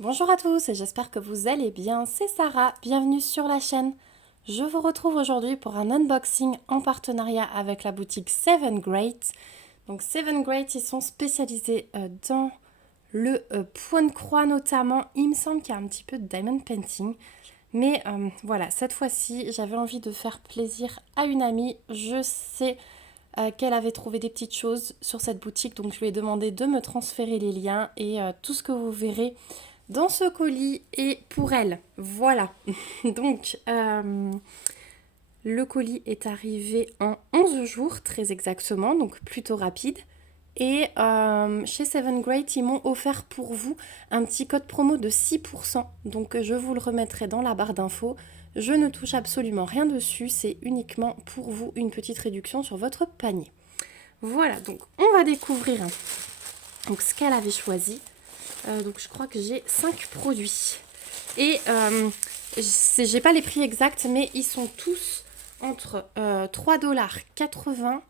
Bonjour à tous et j'espère que vous allez bien, c'est Sarah, bienvenue sur la chaîne. Je vous retrouve aujourd'hui pour un unboxing en partenariat avec la boutique Seven Great. Donc Seven Great, ils sont spécialisés dans le point de croix notamment. Il me semble qu'il y a un petit peu de diamond painting. Mais voilà, cette fois-ci, j'avais envie de faire plaisir à une amie. Je sais qu'elle avait trouvé des petites choses sur cette boutique, donc je lui ai demandé de me transférer les liens et tout ce que vous verrez dans ce colis est pour elle. Voilà. Donc, le colis est arrivé en 11 jours, très exactement, donc plutôt rapide. Et chez Seven Great, ils m'ont offert pour vous un petit code promo de 6%. Donc, je vous le remettrai dans la barre d'infos. Je ne touche absolument rien dessus, c'est uniquement pour vous une petite réduction sur votre panier. Voilà, donc on va découvrir donc, ce qu'elle avait choisi. Donc je crois que j'ai 5 produits. Et j'ai pas les prix exacts, mais ils sont tous entre 3,80$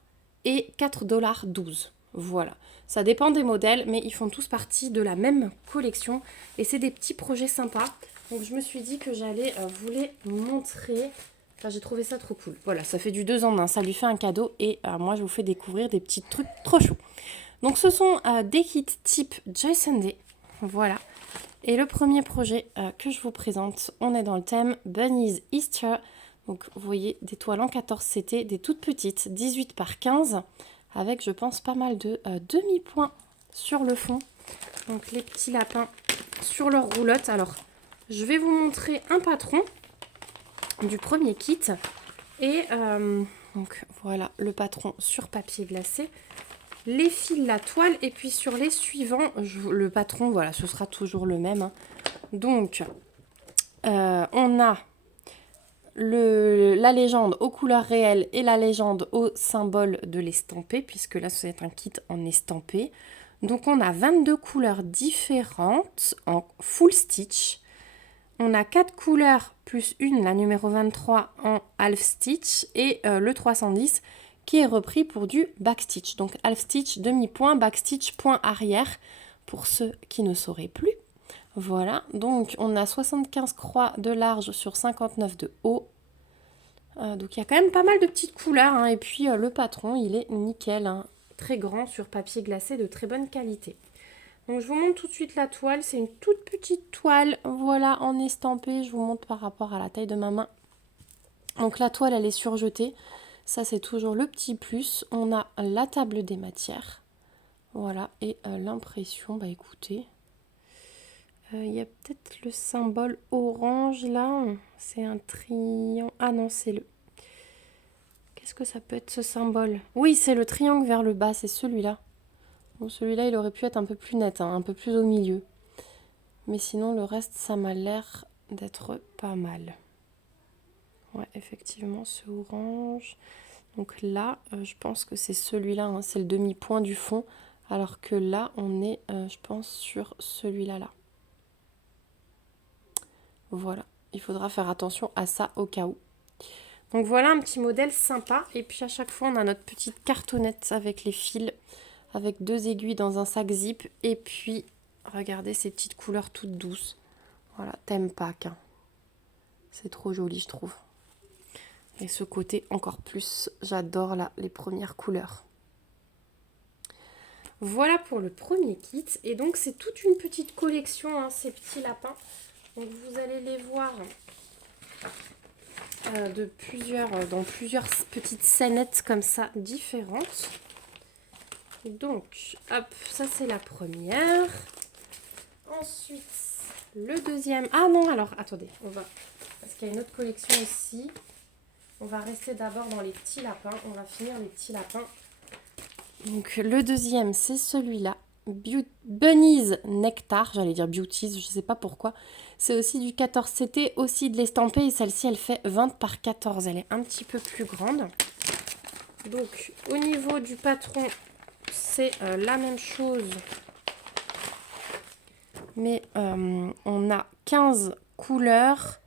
et 4,12$. Voilà. Ça dépend des modèles, mais ils font tous partie de la même collection. Et c'est des petits projets sympas. Donc je me suis dit que j'allais vous les montrer. Enfin, j'ai trouvé ça trop cool. Voilà, ça fait du 2 en 1. Ça lui fait un cadeau. Et moi, je vous fais découvrir des petits trucs trop chauds. Donc ce sont des kits type Joy Sunday. Voilà. Et le premier projet que je vous présente, on est dans le thème Bunny's Easter. Donc vous voyez des toiles en 14 CT, des toutes petites, 18 par 15, avec je pense pas mal de demi-points sur le fond. Donc les petits lapins sur leur roulotte. Alors je vais vous montrer un patron du premier kit. Et donc voilà le patron sur papier glacé. Les fils, la toile, et puis sur les suivants, le patron, voilà, ce sera toujours le même. Hein. Donc, on a la légende aux couleurs réelles et la légende au symbole de l'estampé, puisque là, c'est un kit en estampé. Donc, on a 22 couleurs différentes en full stitch. On a 4 couleurs plus une, la numéro 23, en half stitch, et le 310 qui est repris pour du backstitch. Donc half stitch, demi-point, backstitch, point arrière, pour ceux qui ne sauraient plus. Voilà, donc on a 75 croix de large sur 59 de haut. Donc il y a quand même pas mal de petites couleurs. Hein, et puis le patron, il est nickel, hein, très grand sur papier glacé de très bonne qualité. Donc je vous montre tout de suite la toile, c'est une toute petite toile, voilà, en estampé, je vous montre par rapport à la taille de ma main. Donc la toile, elle est surjetée. Ça, c'est toujours le petit plus. On a la table des matières. Voilà. Et l'impression, bah écoutez, il y a peut-être le symbole orange là. C'est un triangle. Ah non, c'est le... Qu'est-ce que ça peut être ce symbole? Oui, c'est le triangle vers le bas, c'est celui-là. Bon, celui-là, il aurait pu être un peu plus net, hein, un peu plus au milieu. Mais sinon, le reste, ça m'a l'air d'être pas mal. Ouais, effectivement, ce orange... Donc là, je pense que c'est celui-là, hein, c'est le demi-point du fond, alors que là, on est, je pense, sur celui-là. Là. Voilà, il faudra faire attention à ça au cas où. Donc voilà un petit modèle sympa. Et puis à chaque fois, on a notre petite cartonnette avec les fils, avec 2 aiguilles dans un sac zip. Et puis, regardez ces petites couleurs toutes douces. Voilà, thème Pâques. Hein. C'est trop joli, je trouve. Et ce côté encore plus, j'adore là les premières couleurs. Voilà pour le premier kit. Et donc, c'est toute une petite collection, hein, ces petits lapins. Donc, vous allez les voir dans plusieurs petites scénettes comme ça, différentes. Donc, hop, ça, c'est la première. Ensuite, le deuxième. Ah non, alors, attendez, on va... Parce qu'il y a une autre collection ici. On va rester d'abord dans les petits lapins. On va finir les petits lapins. Donc le deuxième, c'est celui-là. Bunny's Nectar, j'allais dire Beauties, je ne sais pas pourquoi. C'est aussi du 14 CT, aussi de l'estampé. Et celle-ci, elle fait 20 par 14. Elle est un petit peu plus grande. Donc au niveau du patron, c'est la même chose. Mais on a 15 couleurs.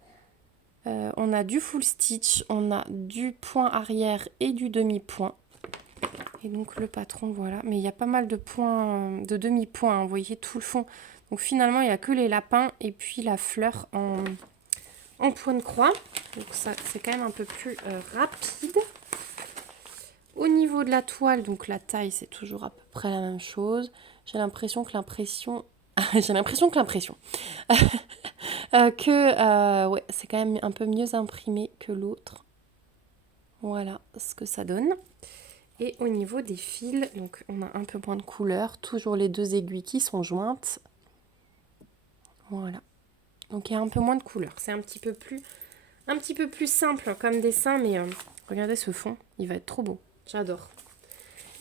On a du full stitch, on a du point arrière et du demi-point. Et donc le patron, voilà. Mais il y a pas mal de points, de demi-points, hein, vous voyez tout le fond. Donc finalement, il n'y a que les lapins et puis la fleur en point de croix. Donc ça, c'est quand même un peu plus rapide. Au niveau de la toile, donc la taille, c'est toujours à peu près la même chose. J'ai l'impression que l'impression... ouais, c'est quand même un peu mieux imprimé que l'autre. Voilà ce que ça donne. Et au niveau des fils, donc on a un peu moins de couleur. Toujours les 2 aiguilles qui sont jointes. Voilà. Donc il y a un peu moins de couleur. C'est un petit peu plus simple comme dessin, mais regardez ce fond, il va être trop beau. J'adore.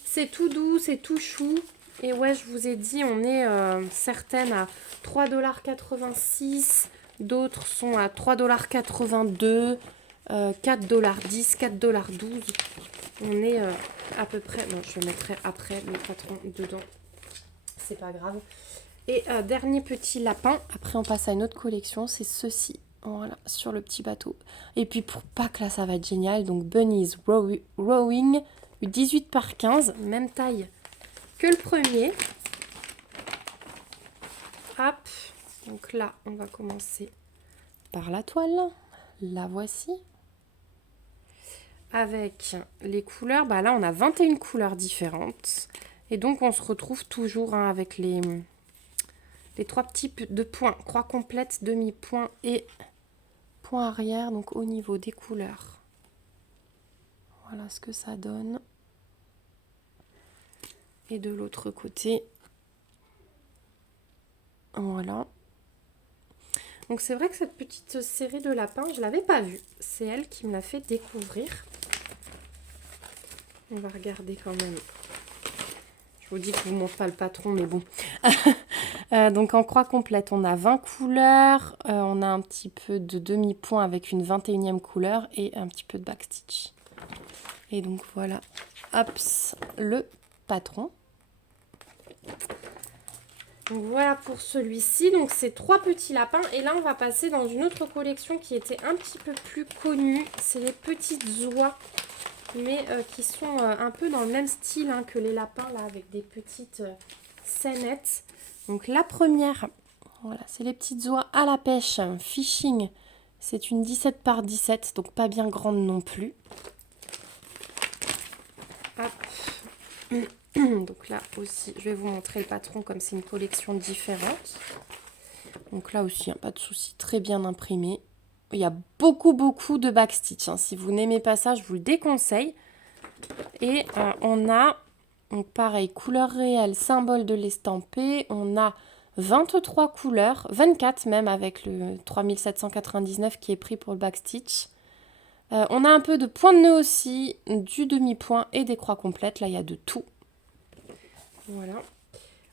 C'est tout doux, c'est tout chou. Et ouais, je vous ai dit, on est certaines à 3,86 $. D'autres sont à 3,82 $, 4,10 $, 4,12 $. On est à peu près... Bon, je le mettrai après le patron dedans. C'est pas grave. Et dernier petit lapin. Après, on passe à une autre collection. C'est ceci. Voilà, sur le petit bateau. Et puis pour Pâques, là, ça va être génial. Donc, Bunny's Rowing, 18 par 15. Même taille que le premier. Hop. Donc là, on va commencer par la toile. La voici. Avec les couleurs. Bah là, on a 21 couleurs différentes. Et donc, on se retrouve toujours avec les 3 types de points. Croix complète, demi-point et point arrière. Donc, au niveau des couleurs. Voilà ce que ça donne. Et de l'autre côté. Voilà. Donc, c'est vrai que cette petite série de lapins, je ne l'avais pas vue. C'est elle qui me l'a fait découvrir. On va regarder quand même. Je vous dis que je ne vous montre pas le patron, mais bon. Donc en croix complète, on a 20 couleurs. On a un petit peu de demi-point avec une 21e couleur et un petit peu de backstitch. Et donc voilà, hop, le patron. Donc voilà pour celui-ci. Donc c'est 3 petits lapins. Et là, on va passer dans une autre collection qui était un petit peu plus connue. C'est les petites oies, mais qui sont un peu dans le même style que les lapins, là, avec des petites scénettes. Donc la première, voilà, c'est les petites oies à la pêche, fishing. C'est une 17 par 17, donc pas bien grande non plus. Hop. Donc là aussi, je vais vous montrer le patron comme c'est une collection différente. Donc là aussi, pas de souci, très bien imprimé. Il y a beaucoup de backstitch. Si vous n'aimez pas ça, je vous le déconseille. Et on a, donc pareil, couleur réelle, symbole de l'estampé. On a 23 couleurs, 24 même avec le 3799 qui est pris pour le backstitch. On a un peu de point de nœud aussi, du demi-point et des croix complètes. Là, il y a de tout. Voilà.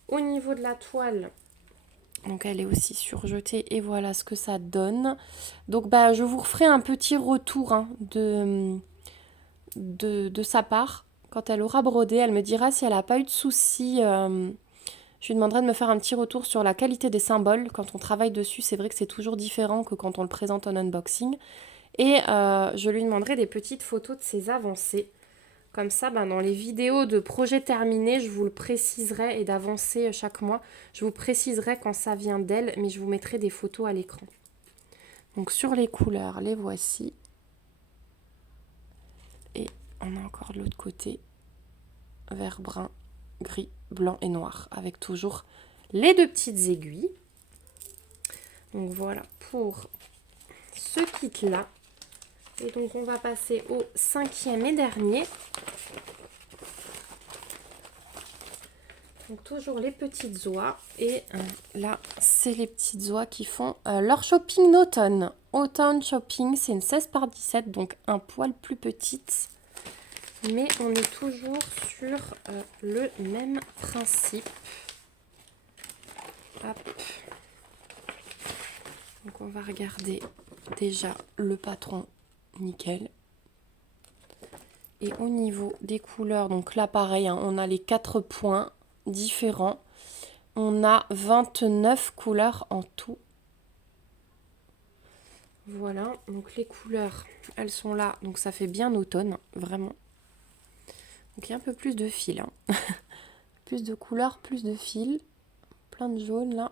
Au niveau de la toile, donc elle est aussi surjetée et voilà ce que ça donne. Donc je vous referai un petit retour de sa part. Quand elle aura brodé, elle me dira si elle n'a pas eu de soucis. Je lui demanderai de me faire un petit retour sur la qualité des symboles. Quand on travaille dessus, c'est vrai que c'est toujours différent que quand on le présente en unboxing. Et je lui demanderai des petites photos de ses avancées. Comme ça, dans les vidéos de projet terminé, je vous le préciserai et d'avancées chaque mois. Je vous préciserai quand ça vient d'elle, mais je vous mettrai des photos à l'écran. Donc sur les couleurs, les voici. Et on a encore de l'autre côté, vert, brun, gris, blanc et noir, avec toujours les 2 petites aiguilles. Donc voilà pour ce kit-là. Et donc on va passer au 5e et dernier. Donc toujours les petites oies. Et là, c'est les petites oies qui font leur shopping d'automne. Automne shopping, c'est une 16 par 17, donc un poil plus petite. Mais on est toujours sur le même principe. Hop. Donc on va regarder déjà le patron. Nickel. Et au niveau des couleurs, donc là pareil, on a les 4 points différents. On a 29 couleurs en tout. Voilà, donc les couleurs, elles sont là. Donc ça fait bien automne, vraiment. Donc il y a un peu plus de fils. Plus de couleurs, plus de fils. Plein de jaune là.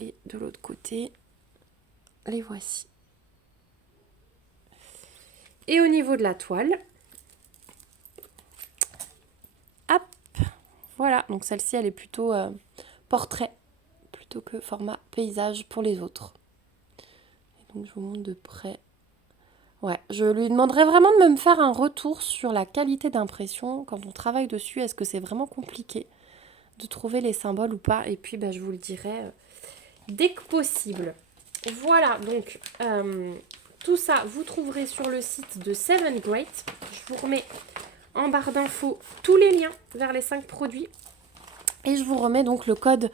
et de l'autre côté, les voici. Et au niveau de la toile, hop, voilà. Donc celle-ci, elle est plutôt portrait, plutôt que format paysage pour les autres. Et donc je vous montre de près. Ouais, je lui demanderais vraiment de me faire un retour sur la qualité d'impression quand on travaille dessus. Est-ce que c'est vraiment compliqué de trouver les symboles ou pas? Et puis je vous le dirai dès que possible. Voilà, donc tout ça, vous trouverez sur le site de Seven Great. Je vous remets en barre d'infos tous les liens vers les 5 produits. Et je vous remets donc le code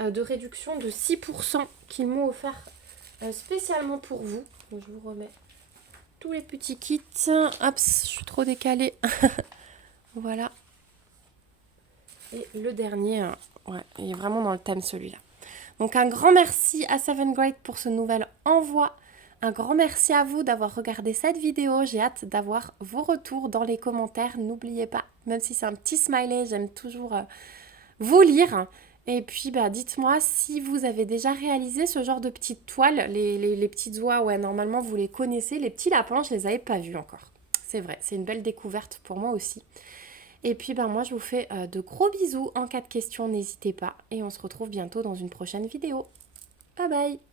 de réduction de 6% qu'ils m'ont offert spécialement pour vous. Donc, je vous remets tous les petits kits. Hop, je suis trop décalée. Voilà. Et le dernier, ouais, il est vraiment dans le thème celui-là. Donc un grand merci à Seven Great pour ce nouvel envoi. Un grand merci à vous d'avoir regardé cette vidéo. J'ai hâte d'avoir vos retours dans les commentaires. N'oubliez pas, même si c'est un petit smiley, j'aime toujours vous lire. Et puis dites-moi si vous avez déjà réalisé ce genre de petites toiles. Les petites oies, ouais, normalement vous les connaissez. Les petits lapins, je les avais pas vus encore. C'est vrai, c'est une belle découverte pour moi aussi. Et puis moi je vous fais de gros bisous. En cas de questions, n'hésitez pas. Et on se retrouve bientôt dans une prochaine vidéo. Bye bye!